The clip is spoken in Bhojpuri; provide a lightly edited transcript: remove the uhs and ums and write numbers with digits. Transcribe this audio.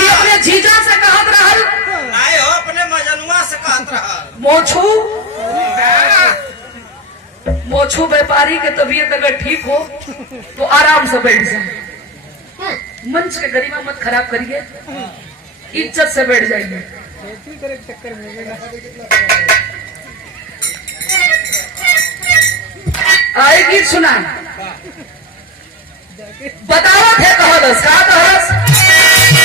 कि अपने जीजा से कहत रहल नहीं हो अपने मजनुआ से कहत रहल मोछू मोछू व्यापारी के तबीयत अगर ठीक हो तो आराम से बैठ जाए, मंच के गरिमा मत खराब करिए, इज्जत से बैठ जाइए। आए गीत सुना बताओ थे कहलस का कहलस